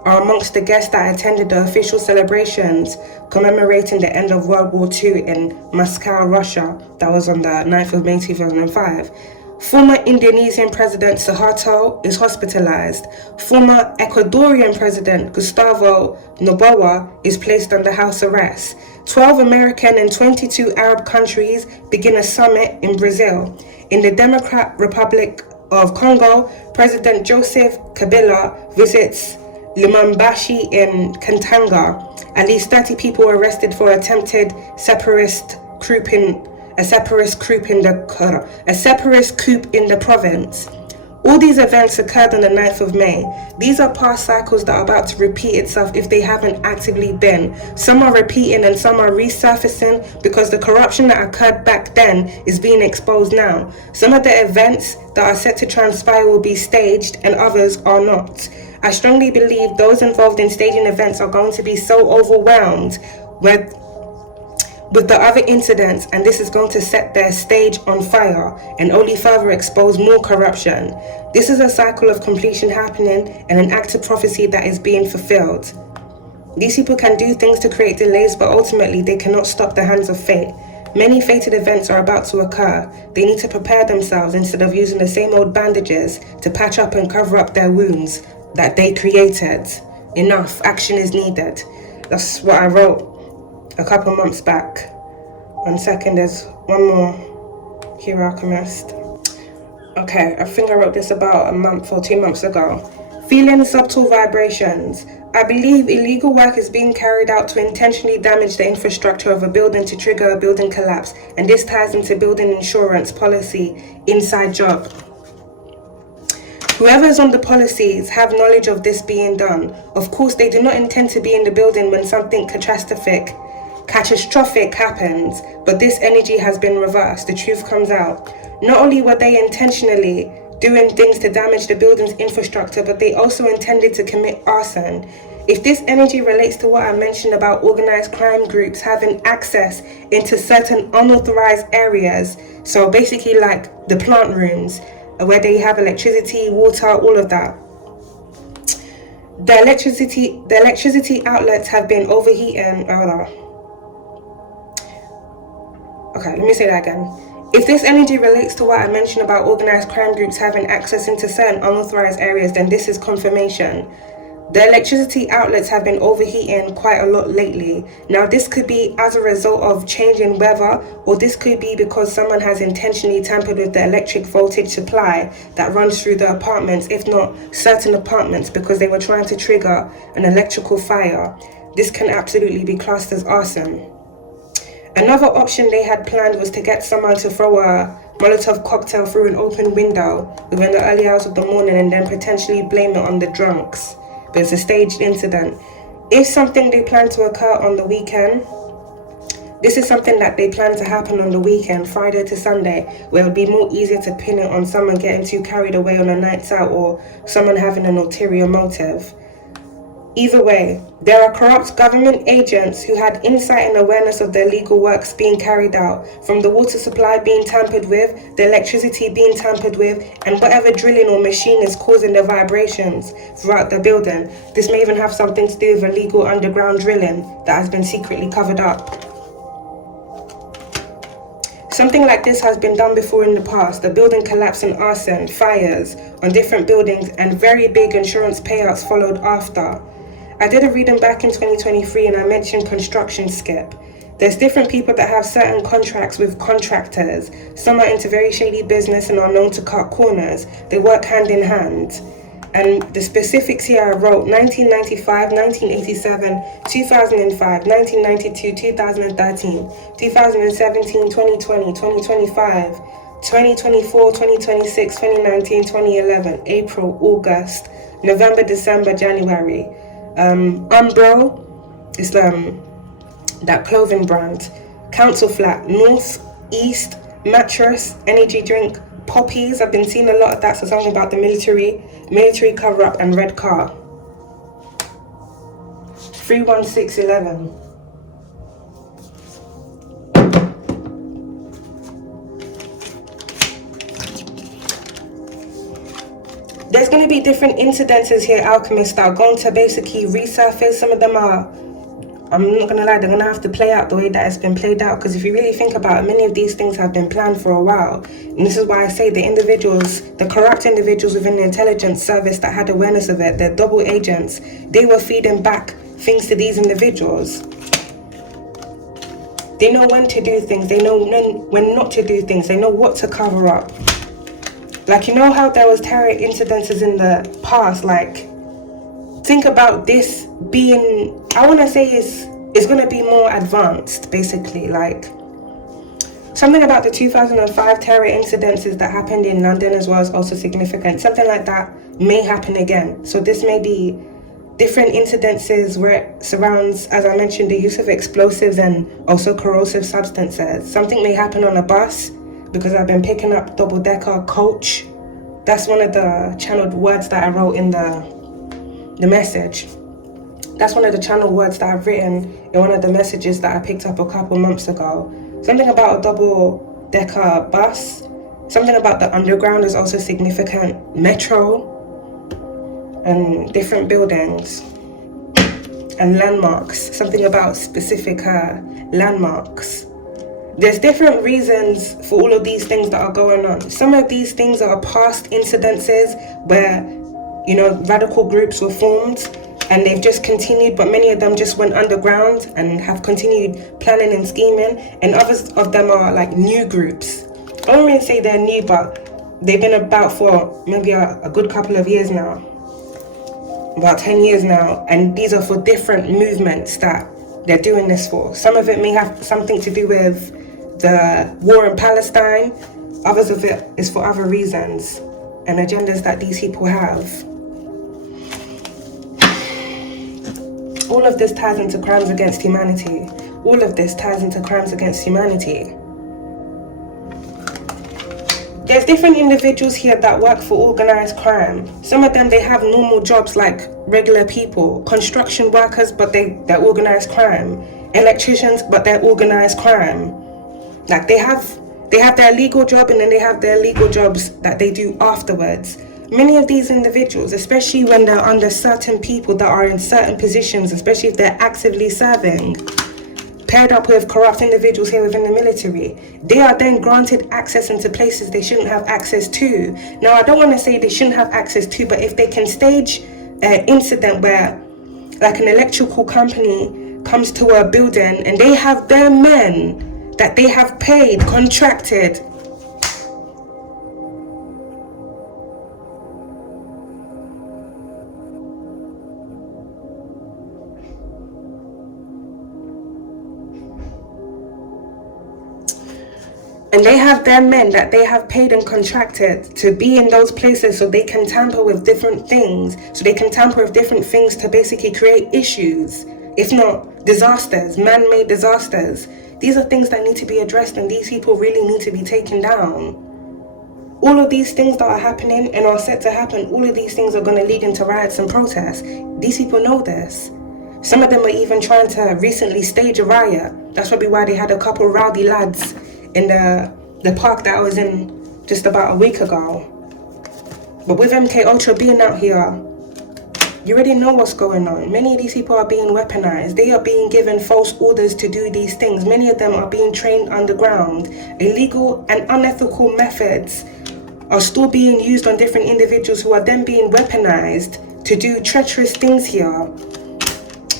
are amongst the guests that attended the official celebrations commemorating the end of World War II in Moscow, Russia. That was on the 9th of May 2005. Former Indonesian President Suharto is hospitalized. Former Ecuadorian President Gustavo Noboa is placed under house arrest. 12 American and 22 Arab countries begin a summit in Brazil. In the Democratic Republic of Congo, President Joseph Kabila visits Lumumbashi in Katanga. At least 30 people were arrested for attempted separatist coup in the province. All these events occurred on the 9th of May. These are past cycles that are about to repeat itself if they haven't actively been. Some are repeating and some are resurfacing because the corruption that occurred back then is being exposed now. Some of the events that are set to transpire will be staged and others are not. I strongly believe those involved in staging events are going to be so overwhelmed with the other incidents, and this is going to set their stage on fire and only further expose more corruption. This is a cycle of completion happening and an active prophecy that is being fulfilled. These people can do things to create delays, but ultimately they cannot stop the hands of fate. Many fated events are about to occur. They need to prepare themselves instead of using the same old bandages to patch up and cover up their wounds that they created. Enough, action is needed. That's what I wrote a couple months back. 1 second, there's one more here, Alchemist. Okay, I think I wrote this about a month or 2 months ago. Feeling subtle vibrations. I believe illegal work is being carried out to intentionally damage the infrastructure of a building to trigger a building collapse, and this ties into building insurance policy inside job. Whoever's on the policies have knowledge of this being done. Of course, they do not intend to be in the building when something catastrophic happens, but this energy has been reversed. The truth comes out. Not only were they intentionally doing things to damage the building's infrastructure, but they also intended to commit arson. If this energy relates to what I mentioned about organized crime groups having access into certain unauthorized areas, so basically like the plant rooms, where they have electricity, water, all of that. The electricity outlets have been overheating. Okay, let me say that again. If this energy relates to what I mentioned about organized crime groups having access into certain unauthorized areas, then this is confirmation. The electricity outlets have been overheating quite a lot lately. Now, this could be as a result of changing weather, or this could be because someone has intentionally tampered with the electric voltage supply that runs through the apartments, if not certain apartments, because they were trying to trigger an electrical fire. This can absolutely be classed as arson. Another option they had planned was to get someone to throw a Molotov cocktail through an open window within the early hours of the morning and then potentially blame it on the drunks. But it's a staged incident. If something they plan to occur on the weekend, this is something that they plan to happen on the weekend, Friday to Sunday, where it would be more easier to pin it on someone getting too carried away on a night out or someone having an ulterior motive. Either way, there are corrupt government agents who had insight and awareness of the illegal works being carried out, from the water supply being tampered with, the electricity being tampered with, and whatever drilling or machine is causing the vibrations throughout the building. This may even have something to do with illegal underground drilling that has been secretly covered up. Something like this has been done before in the past. The building collapse and arson, fires on different buildings, and very big insurance payouts followed after. I did a reading back in 2023 and I mentioned construction skip. There's different people that have certain contracts with contractors. Some are into very shady business and are known to cut corners. They work hand in hand. And the specifics here I wrote 1995, 1987, 2005, 1992, 2013, 2017, 2020, 2025, 2024, 2026, 2019, 2011, April, August, November, December, January. Umbro is that clothing brand. Council flat, North, East, mattress, energy drink, poppies. I've been seeing a lot of that, so something about the military cover-up and red car. 31611. be different incidences here, alchemists, that are going to basically resurface. Some of them are, I'm not gonna lie, they're gonna have to play out the way that it's been played out, because if you really think about it, many of these things have been planned for a while. And this is why I say the individuals, the corrupt individuals within the intelligence service that had awareness of it, they're double agents, they were feeding back things to these individuals. They know when to do things, they know when not to do things, they know what to cover up. Like, you know how there was terror incidences in the past? Like, think about this being, I want to say it's going to be more advanced, basically. Like, something about the 2005 terror incidences that happened in London as well is also significant. Something like that may happen again. So this may be different incidences where it surrounds, as I mentioned, the use of explosives and also corrosive substances. Something may happen on a bus, because I've been picking up double-decker coach. That's one of the channeled words that I wrote in the message. That's one of the channel words that I've written in one of the messages that I picked up a couple months ago. Something about a double-decker bus. Something about the underground is also significant. Metro and different buildings and landmarks. Something about specific landmarks. There's different reasons for all of these things that are going on. Some of these things are past incidences where, you know, radical groups were formed and they've just continued, but many of them just went underground and have continued planning and scheming. And others of them are like new groups. I don't really say they're new, but they've been about for maybe a good couple of years now. About 10 years now. And these are for different movements that they're doing this for. Some of it may have something to do with the war in Palestine. Others of it is for other reasons and agendas that these people have. All of this ties into crimes against humanity. All of this ties into crimes against humanity. There's different individuals here that work for organized crime. Some of them, they have normal jobs like regular people. Construction workers, but they're organized crime. Electricians, but they're organized crime. Like, they have their legal job, and then they have their legal jobs that they do afterwards. Many of these individuals, especially when they're under certain people that are in certain positions, especially if they're actively serving, paired up with corrupt individuals here within the military, they are then granted access into places they shouldn't have access to. Now, I don't want to say they shouldn't have access to, but if they can stage an incident where, like, an electrical company comes to a building and they have their men that they have paid, contracted, and they have their men that they have paid and contracted to be in those places so they can tamper with different things, to basically create issues, if not disasters, man-made disasters. These are things that need to be addressed, and these people really need to be taken down. All of these things that are happening and are set to happen, all of these things are going to lead into riots and protests. These people know this. Some of them are even trying to recently stage a riot. That's probably why they had a couple rowdy lads in the park that I was in just about a week ago. But with MK Ultra being out here, you already know what's going on. Many of these people are being weaponized. They are being given false orders to do these things. Many of them are being trained underground. Illegal and unethical methods are still being used on different individuals who are then being weaponized to do treacherous things here.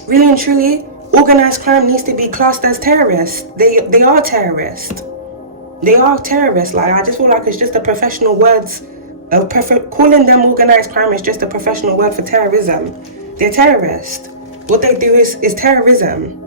Really and truly, organized crime needs to be classed as terrorists. They are terrorists. They are terrorists. Like, I just feel like it's just a professional words. Calling them organized crime is just a professional word for terrorism. They're terrorists. What they do is terrorism.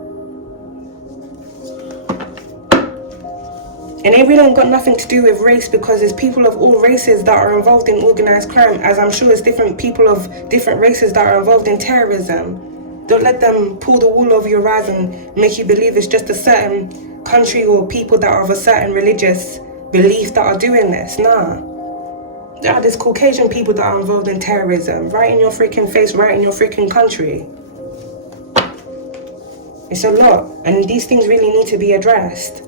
And it really ain't got nothing to do with race, because it's people of all races that are involved in organized crime, as I'm sure it's different people of different races that are involved in terrorism. Don't let them pull the wool over your eyes and make you believe it's just a certain country or people that are of a certain religious belief that are doing this. Nah. There are these Caucasian people that are involved in terrorism, right in your freaking face, right in your freaking country. It's a lot, and these things really need to be addressed.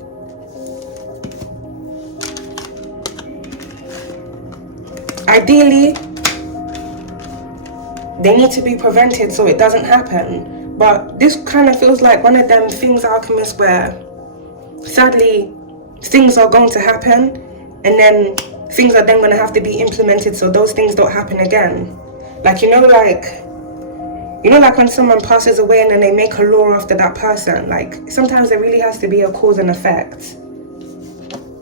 Ideally, They need to be prevented so it doesn't happen. But this kind of feels like one of them things, Alchemist, where sadly things are going to happen and then things are then going to have to be implemented so those things don't happen again. Like, like when someone passes away and then they make a law after that person, like sometimes there really has to be a cause and effect.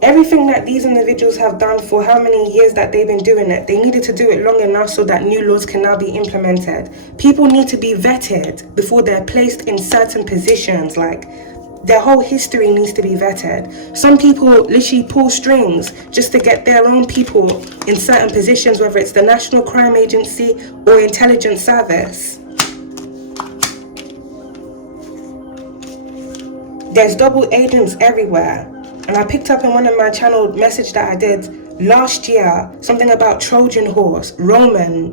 Everything that these individuals have done for how many years that they've been doing it, they needed to do it long enough so that new laws can now be implemented. People need to be vetted before they're placed in certain positions. Like, their whole history needs to be vetted. Some people literally pull strings just to get their own people in certain positions, whether it's the National Crime Agency or Intelligence Service. There's double agents everywhere. And I picked up in one of my channel message that I did last year, something about Trojan horse, Roman,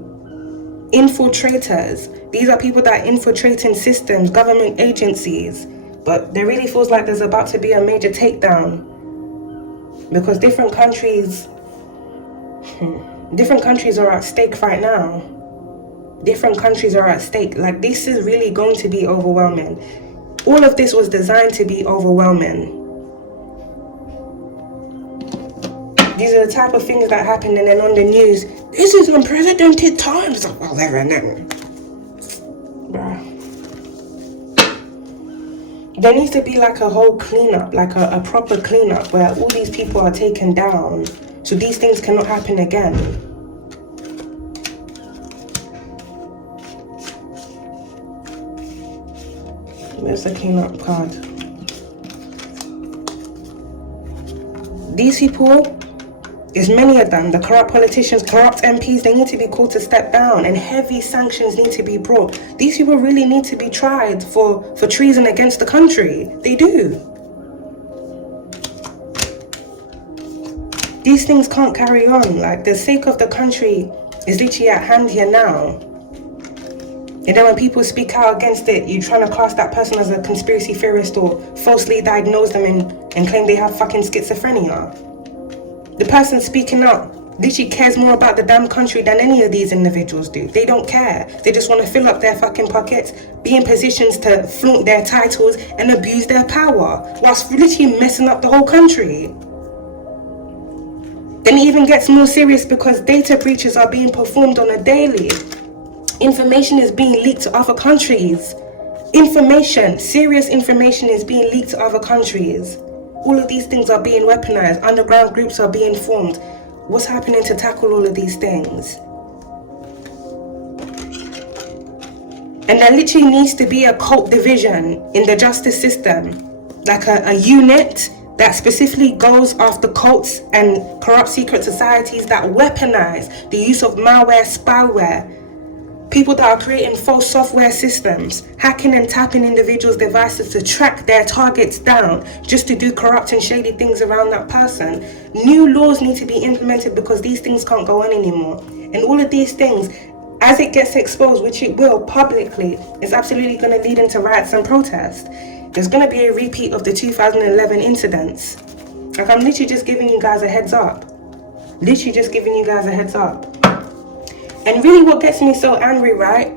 infiltrators. These are people that are infiltrating systems, government agencies. But there really feels like there's about to be a major takedown. Because different countries are at stake right now. Different countries are at stake. Like, this is really going to be overwhelming. All of this was designed to be overwhelming. These are the type of things that happen, and then on the news, this is unprecedented times. Well, there and then. Bruh. There needs to be like a whole cleanup, like a proper cleanup where all these people are taken down so these things cannot happen again. Where's the cleanup card? These people, there's many of them, the corrupt politicians, corrupt MPs, they need to be called to step down, and heavy sanctions need to be brought. These people really need to be tried for treason against the country. They do. These things can't carry on. Like, the sake of the country is literally at hand here now. And then when people speak out against it, you're trying to class that person as a conspiracy theorist or falsely diagnose them and claim they have fucking schizophrenia. The person speaking out literally cares more about the damn country than any of these individuals do. They don't care. They just want to fill up their fucking pockets, be in positions to flaunt their titles and abuse their power, whilst literally messing up the whole country. Then it even gets more serious because data breaches are being performed on a daily. Information is being leaked to other countries. Serious information is being leaked to other countries. All of these things are being weaponized. Underground groups are being formed. What's happening to tackle all of these things? And there literally needs to be a cult division in the justice system. Like a unit that specifically goes after cults and corrupt secret societies that weaponize the use of malware, spyware. People that are creating false software systems, hacking and tapping individuals' devices to track their targets down just to do corrupt and shady things around that person. New laws need to be implemented because these things can't go on anymore. And all of these things, as it gets exposed, which it will publicly, is absolutely going to lead into riots and protests. There's going to be a repeat of the 2011 incidents. Like, I'm literally just giving you guys a heads up. And really what gets me so angry, right?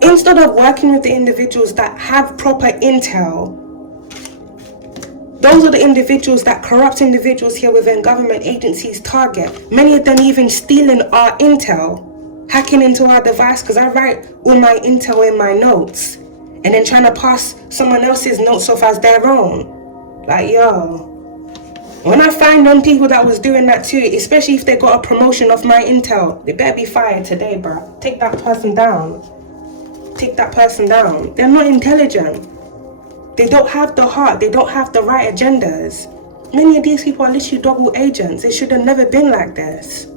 Instead of working with the individuals that have proper intel, those are the individuals that corrupt individuals here within government agencies target. Many of them even stealing our intel, hacking into our device, because I write all my intel in my notes, and then trying to pass someone else's notes off as their own. Like, yo. When I find them people that was doing that too, especially if they got a promotion off my intel, they better be fired today, bro. Take that person down. They're not intelligent. They don't have the heart. They don't have the right agendas. Many of these people are literally double agents. It should have never been like this.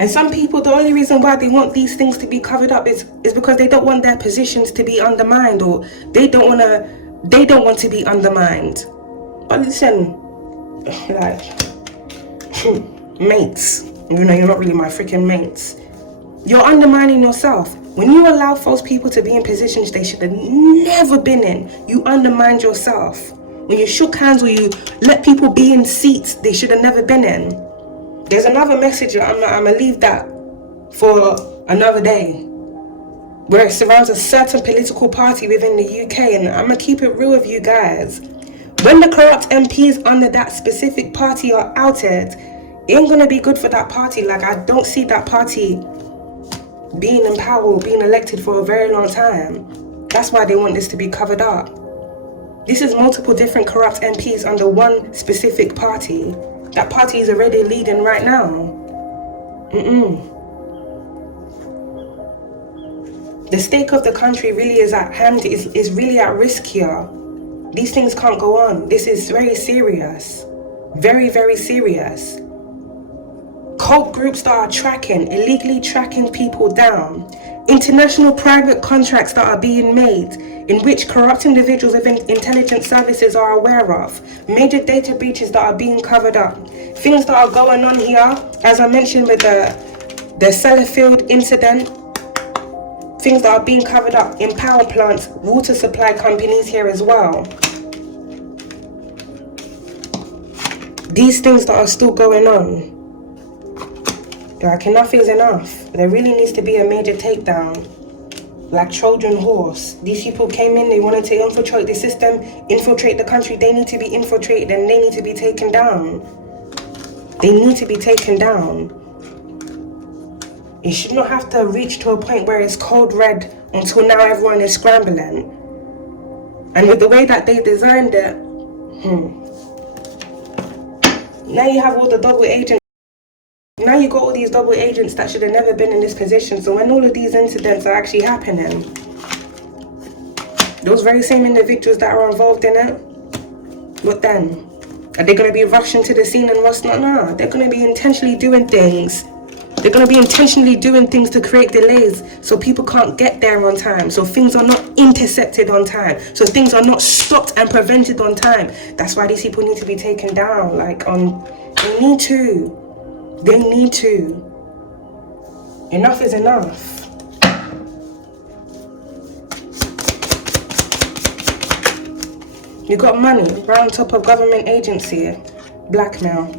And some people, the only reason why they want these things to be covered up is because they don't want their positions to be undermined, or they don't want to be undermined. But listen, like, mates, even though you're not really my freaking mates, you're undermining yourself. When you allow false people to be in positions they should have never been in, you undermined yourself. When you shook hands or you let people be in seats they should have never been in, There's another message, I'm gonna leave that for another day, where it surrounds a certain political party within the UK, and I'm gonna keep it real with you guys. When the corrupt MPs under that specific party are outed, it ain't gonna be good for that party. Like, I don't see that party being in power or being elected for a very long time. That's why they want this to be covered up. This is multiple different corrupt MPs under one specific party. That party is already leading right now. The stake of the country really is at hand, is really at risk here. These things can't go on. This is very serious. Very, very serious. Cult groups that are illegally tracking people down. International private contracts that are being made in which corrupt individuals within intelligence services are aware of. Major data breaches that are being covered up. Things that are going on here, as I mentioned with the Sellafield incident. Things that are being covered up in power plants, water supply companies here as well. These things that are still going on. Like, enough is enough. There really needs to be a major takedown. Like Trojan horse. These people came in, they wanted to infiltrate the system, infiltrate the country. They need to be infiltrated and they need to be taken down. They need to be taken down. It should not have to reach to a point where it's cold red until now everyone is scrambling. And with the way that they designed it, now you have all the double agents. Now you got all these double agents that should have never been in this position. So when all of these incidents are actually happening, those very same individuals that are involved in it, what then? Are they going to be rushing to the scene and what's not? No, they're going to be intentionally doing things. They're going to be intentionally doing things to create delays so people can't get there on time. So things are not intercepted on time. So things are not stopped and prevented on time. That's why these people need to be taken down. Like, they need to. They need to. Enough is enough. You got money right on top of government agency. Blackmail.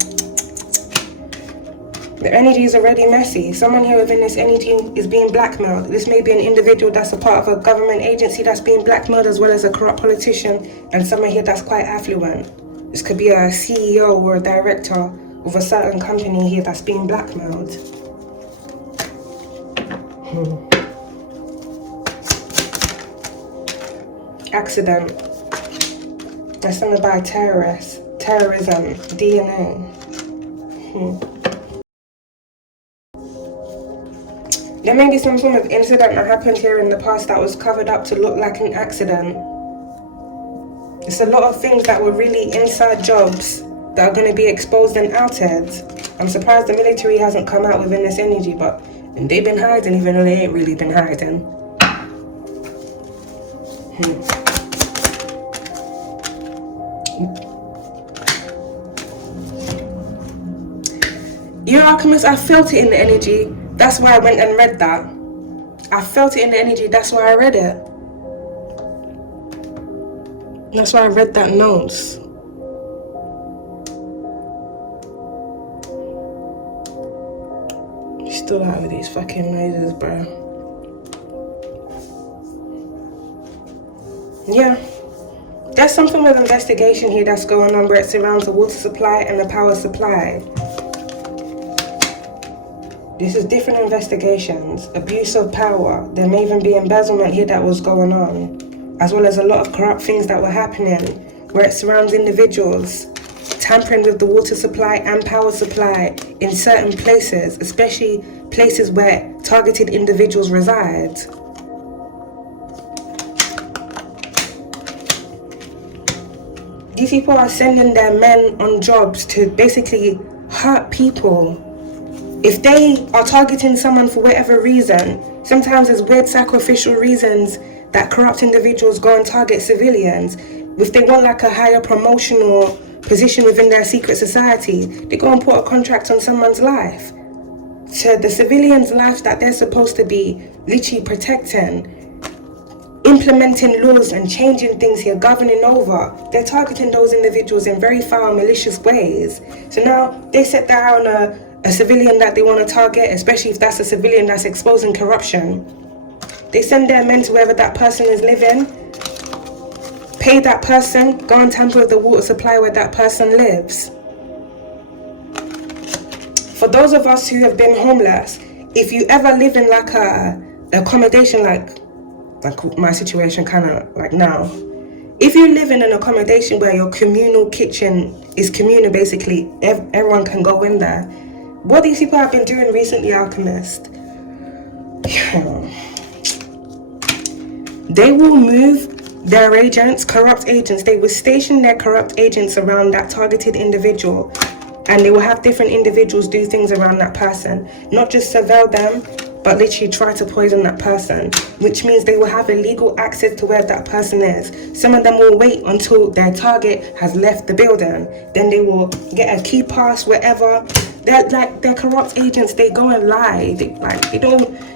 The energy is already messy. Someone here within this energy is being blackmailed. This may be an individual that's a part of a government agency that's being blackmailed, as well as a corrupt politician, and someone here that's quite affluent. This could be a CEO or a director of a certain company here that's being blackmailed. Accident. That's something by terrorists. Terrorism. DNA. There may be some form of incident that happened here in the past that was covered up to look like an accident. It's a lot of things that were really inside jobs that are going to be exposed and outed. I'm surprised the military hasn't come out within this energy, but they've been hiding even though they ain't really been hiding. You Alchemist, I felt it in the energy. That's why I went and read that. I felt it in the energy, that's why I read it. That's why I read that notes. Still out with these fucking noises, bro. Yeah. There's some form of investigation here that's going on where it surrounds the water supply and the power supply. This is different investigations, abuse of power. There may even be embezzlement here that was going on, as well as a lot of corrupt things that were happening where it surrounds individuals tampering with the water supply and power supply in certain places, especially places where targeted individuals reside. These people are sending their men on jobs to basically hurt people. If they are targeting someone for whatever reason, sometimes there's weird sacrificial reasons that corrupt individuals go and target civilians. If they want like a higher promotional position within their secret society, they go and put a contract on someone's life. To the civilians' life that they're supposed to be literally protecting, implementing laws and changing things here, governing over. They're targeting those individuals in very foul, malicious ways. So now they set down a civilian that they want to target, especially if that's a civilian that's exposing corruption, they send their men to wherever that person is living, pay that person, go and tamper with the water supply where that person lives. For those of us who have been homeless, if you ever live in like a accommodation like my situation kind of like now, if you live in an accommodation where your communal kitchen is communal, basically everyone can go in there. What these people have been doing recently, Alchemist, they will move their agents, corrupt agents, they will station their corrupt agents around that targeted individual, and they will have different individuals do things around that person, not just surveil them, but literally try to poison that person, which means they will have illegal access to where that person is. Some of them will wait until their target has left the building, then they will get a key pass wherever. They're corrupt agents. They go and lie.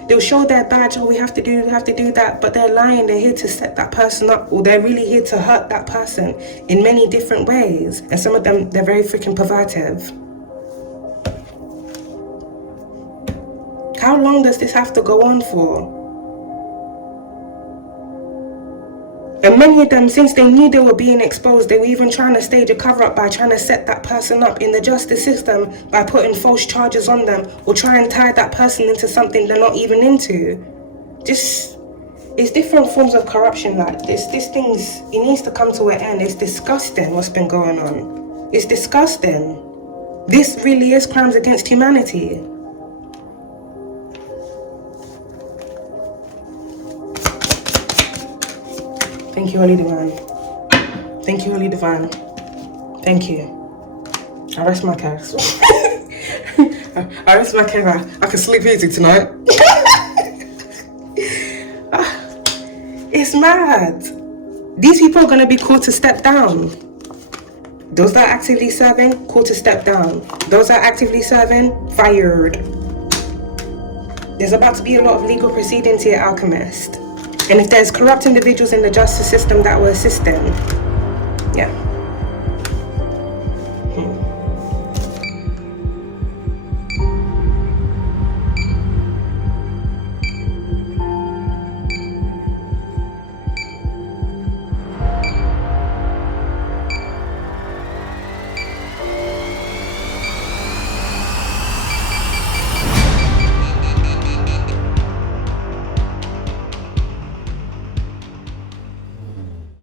They'll show their badge. Oh, we have to do that, but they're lying. They're here to set that person up, or they're really here to hurt that person in many different ways. And some of them, they're very freaking pervertive. How long does this have to go on for? And many of them, since they knew they were being exposed, they were even trying to stage a cover-up by trying to set that person up in the justice system by putting false charges on them, or try and tie that person into something they're not even into. Just, it's different forms of corruption like this. This thing's, it needs to come to an end. It's disgusting what's been going on. It's disgusting. This really is crimes against humanity. Thank you, Holy Divine. Thank you, Holy Divine. Thank you. I rest my case. I rest my case. I can sleep easy tonight. It's mad. These people are going to be called to step down. Those that are actively serving, called to step down. Those that are actively serving, fired. There's about to be a lot of legal proceedings here, Alchemist. And if there's corrupt individuals in the justice system that will assist them, yeah.